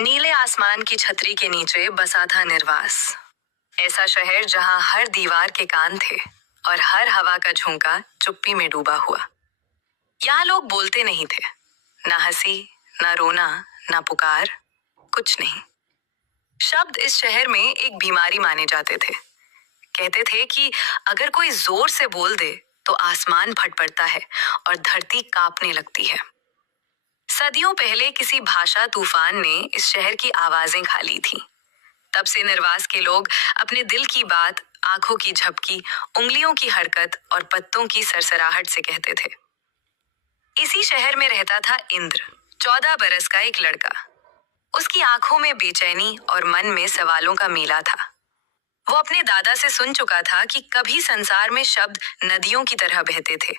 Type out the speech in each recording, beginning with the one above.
नीले आसमान की छतरी के नीचे बसा था निर्वास। ऐसा शहर जहां हर दीवार के कान थे और हर हवा का झोंका चुप्पी में डूबा हुआ। यहाँ लोग बोलते नहीं थे, ना हंसी, ना रोना, ना पुकार, कुछ नहीं। शब्द इस शहर में एक बीमारी माने जाते थे। कहते थे कि अगर कोई जोर से बोल दे तो आसमान फट पड़ता है और धरती कांपने लगती है। सदियों पहले किसी भाषा तूफान ने इस शहर की आवाजें खा ली थी। तब से निर्वास के लोग अपने दिल की बात आंखों की झपकी, उंगलियों की हरकत और पत्तों की सरसराहट से कहते थे। इसी शहर में रहता था इंद्र, 14 बरस का एक लड़का। उसकी आंखों में बेचैनी और मन में सवालों का मेला था। वो अपने दादा से सुन चुका था कि कभी संसार में शब्द नदियों की तरह बहते थे।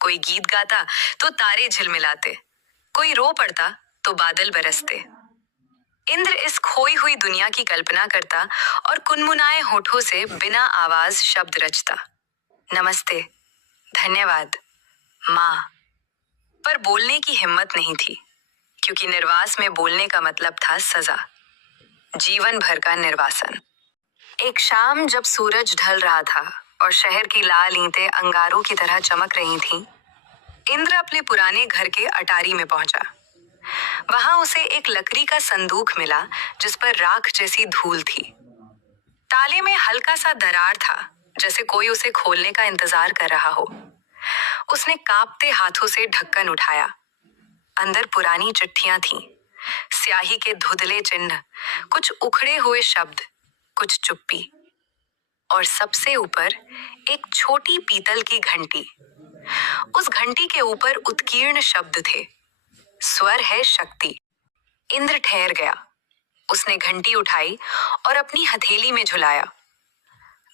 कोई गीत गाता तो तारे झिलमिलाते, कोई रो पड़ता तो बादल बरसते। इंद्र इस खोई हुई दुनिया की कल्पना करता और कुनमुनाए होठों से बिना आवाज शब्द रचता। नमस्ते, धन्यवाद, माँ। पर बोलने की हिम्मत नहीं थी, क्योंकि निर्वास में बोलने का मतलब था सजा, जीवन भर का निर्वासन। एक शाम जब सूरज ढल रहा था और शहर की लाल ईंटें अंगारों की तरह चमक रही थीं, इंद्र अपने पुराने घर के अटारी में पहुंचा। वहां उसे एक लकड़ी का संदूक मिला जिस पर राख जैसी धूल थी। ताले में हल्का सा दरार था, जैसे कोई उसे खोलने का इंतजार कर रहा हो। उसने कांपते हाथों से ढक्कन उठाया। अंदर पुरानी चिट्ठियां थीं, स्याही के धुंधले चिन्ह, कुछ उखड़े हुए शब्द, कुछ चुप्पी, और सबसे ऊपर एक छोटी पीतल की घंटी। उस घंटी के ऊपर उत्कीर्ण शब्द थे, स्वर है शक्ति। इंद्र ठहर गया। उसने घंटी उठाई और अपनी हथेली में झुलाया।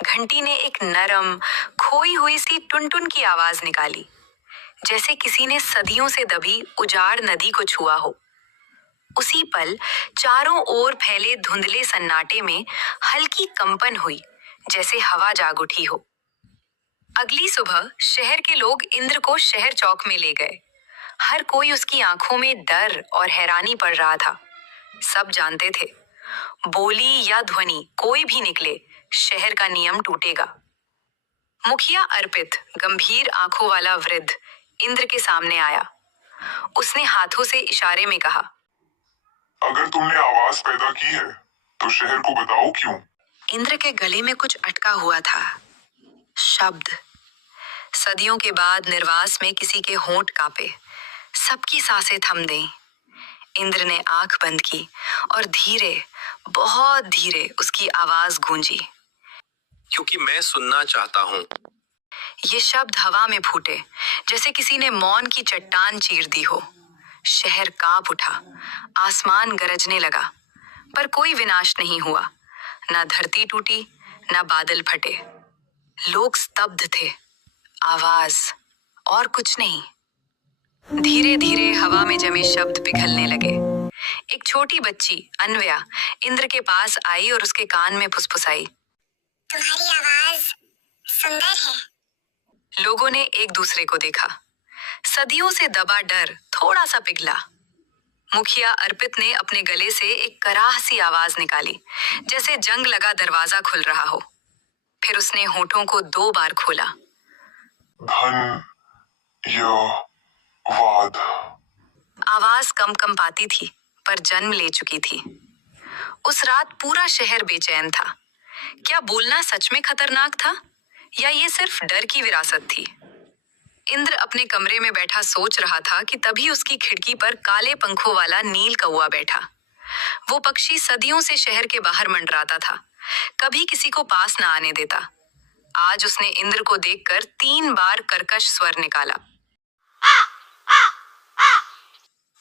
घंटी ने एक नरम, खोई हुई सी टुनटुन की आवाज निकाली, जैसे किसी ने सदियों से दबी उजाड़ नदी को छुआ हो। उसी पल चारों ओर फैले धुंधले सन्नाटे में हल्की कंपन हुई, जैसे हवा जाग उठी हो। अगली सुबह शहर के लोग इंद्र को शहर चौक में ले गए। हर कोई उसकी आंखों में डर और हैरानी पड़ रहा था। सब जानते थे, बोली या ध्वनि कोई भी निकले, शहर का नियम टूटेगा। मुखिया अर्पित, गंभीर आंखों वाला वृद्ध, इंद्र के सामने आया। उसने हाथों से इशारे में कहा, अगर तुमने आवाज पैदा की है तो शहर को बताओ क्यों। इंद्र के गले में कुछ अटका हुआ था, शब्द। सदियों के बाद निर्वास में किसी के होंठ कांपे, सबकी सांसें थम गईं। इंद्र ने आंख बंद की और धीरे, बहुत धीरे उसकी आवाज गूंजी, क्योंकि मैं सुनना चाहता हूँ। ये शब्द हवा में फूटे, जैसे किसी ने मौन की चट्टान चीर दी हो। शहर कांप उठा, आसमान गरजने लगा, पर कोई विनाश नहीं हुआ। ना धरती टूटी, ना बादल फटे। लोग स्तब्ध थे, आवाज और कुछ नहीं। धीरे धीरे हवा में जमे शब्द पिघलने लगे। एक छोटी बच्ची अन्वया इंद्र के पास आई और उसके कान में फुसफुसाई, तुम्हारी आवाज सुंदर है। लोगों ने एक दूसरे को देखा। सदियों से दबा डर थोड़ा सा पिघला। मुखिया अर्पित ने अपने गले से एक कराह सी आवाज निकाली, जैसे जंग लगा दरवाजा खुल रहा हो। फिर उसने होठों को 2 बार खोला। धन्यवाद। आवाज कम पाती थी, पर जन्म ले चुकी थी। उस रात पूरा शहर बेचैन था। क्या बोलना सच में खतरनाक था, या ये सिर्फ डर की विरासत थी? इंद्र अपने कमरे में बैठा सोच रहा था कि तभी उसकी खिड़की पर काले पंखों वाला नील कौवा बैठा। वो पक्षी सदियों से शहर के बाहर मंडराता था, कभी किसी को पास न आने देता। आज उसने इंद्र को देखकर 3 बार कर्कश स्वर निकाला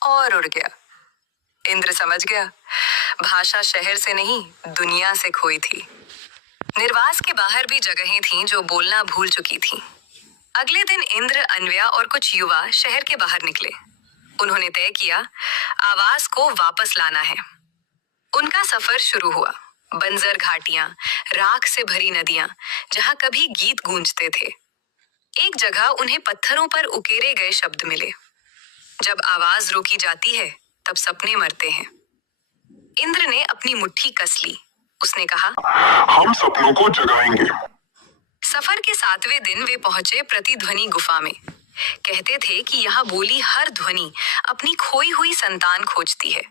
और उड़ गया। इंद्र समझ गया, भाषा शहर से नहीं, दुनिया से खोई थी। निर्वास के बाहर भी जगहें थीं जो बोलना भूल चुकी थीं। अगले दिन इंद्र, अन्वया और कुछ युवा शहर के बाहर निकले। उन्होंने तय किया, आवाज को वापस लाना है। उनका सफर शुरू हुआ। बंजर घाटियां, राख से भरी नदियां, जहां कभी गीत गूंजते थे। एक जगह उन्हें पत्थरों पर उकेरे गए शब्द मिले, जब आवाज रोकी जाती है तब सपने मरते हैं। इंद्र ने अपनी मुट्ठी कस ली। उसने कहा, हम सपनों को जगाएंगे। सफर के 7वें दिन वे पहुंचे प्रतिध्वनि गुफा में। कहते थे कि यहाँ बोली हर ध्वनि अपनी खोई हुई संतान खोजती है।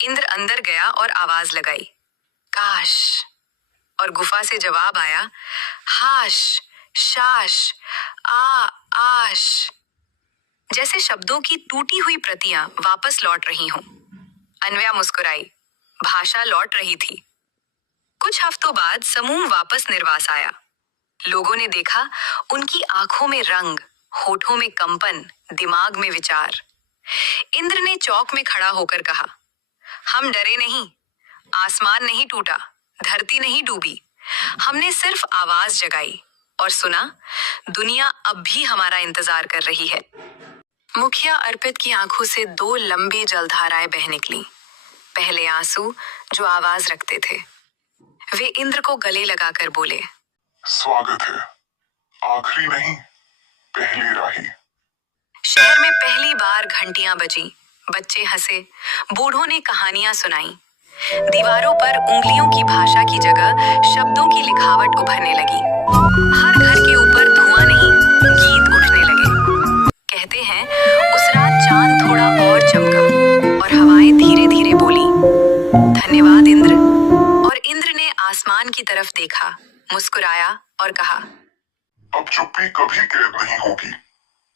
इंद्र अंदर गया और आवाज लगाई, काश। और गुफा से जवाब आया, हाश, शाश, आश। जैसे शब्दों की टूटी हुई प्रतियां वापस लौट रही हों। अन्वया मुस्कुराई। भाषा लौट रही थी। कुछ हफ्तों बाद समूह वापस निर्वास आया। लोगों ने देखा उनकी आंखों में रंग, होठों में कंपन, दिमाग में विचार। इंद्र ने चौक में खड़ा होकर कहा, हम डरे नहीं। आसमान नहीं टूटा, धरती नहीं डूबी। हमने सिर्फ आवाज जगाई और सुना, दुनिया अब भी हमारा इंतजार कर रही है। मुखिया अर्पित की आंखों से 2 लंबी जलधाराएं बह निकली। पहले आंसू जो आवाज रखते थे। वे इंद्र को गले लगाकर बोले, स्वागत है, आखिरी नहीं, पहली राही। शहर में पहली बार घंटियां बजी, बच्चे हंसे, बूढ़ों ने कहानियां सुनाई। दीवारों पर उंगलियों की भाषा की जगह शब्दों की लिखावट उभरने लगी। हर घर के ऊपर धुआं नहीं, गीत उठने लगे। कहते हैं उस रात चांद थोड़ा और चमका और हवाएं धीरे धीरे बोली, धन्यवाद इंद्र। और इंद्र ने आसमान की तरफ देखा, मुस्कुराया और कहा, अब चुप्पी कभी कैद नहीं होगी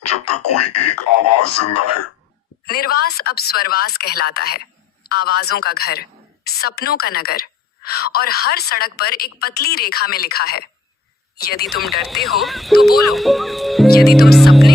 जब तक कोई एक आवाज जिंदा है। निर्वास अब स्वर्वास कहलाता है। आवाजों का घर, सपनों का नगर। और हर सड़क पर एक पतली रेखा में लिखा है, यदि तुम डरते हो तो बोलो, यदि तुम सपने